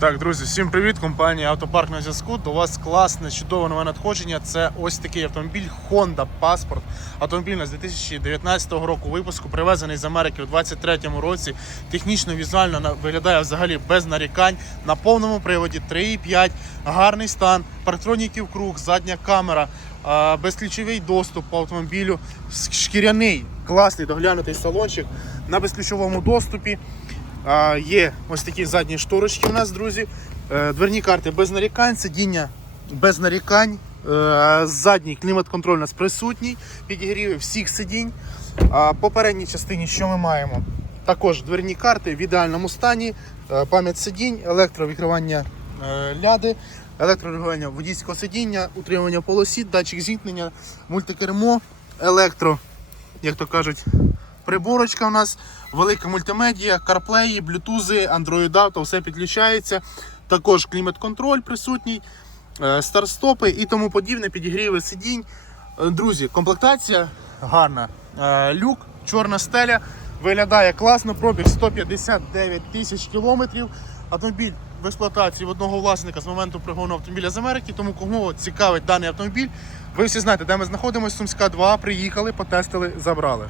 Так, друзі, всім привіт! Компанія Автопарк на зв'язку. До вас класне, чудове нове надходження. Це ось такий автомобіль Honda Passport. Автомобіль нас 2019 року випуску, привезений з Америки у 2023 році. Технічно, візуально виглядає взагалі без нарікань. На повному приводі 3,5, гарний стан, парктроніків круг, задня камера, безключовий доступ по автомобілю, шкіряний, класний доглянутий салончик на безключовому доступі. Є ось такі задні шторочки у нас, друзі. Е, Дверні карти без нарікань, сидіння без нарікань. Е, Задній клімат-контроль у нас присутній, підігріви всіх сидінь. А по передній частині що ми маємо? Також дверні карти в ідеальному стані, е, пам'ять сидінь, електровідкривання е, ляди, електрорегулювання водійського сидіння, утримання полосі, датчик зіткнення, мультикермо, електро, як то кажуть, приборочка у нас, велика мультимедія, CarPlay, Bluetooth, Android Auto, все підключається. Також клімат-контроль присутній, е, старт-стопи і тому подібне, підігріви сидінь. Е, Друзі, комплектація гарна. Е, Люк, чорна стеля, виглядає класно, пробіг 159 тисяч кілометрів. Автомобіль в експлуатації в одного власника з моменту пригону автомобіля з Америки, тому кого цікавить даний автомобіль, ви всі знаєте, де ми знаходимося, Сумська 2, приїхали, потестили, забрали.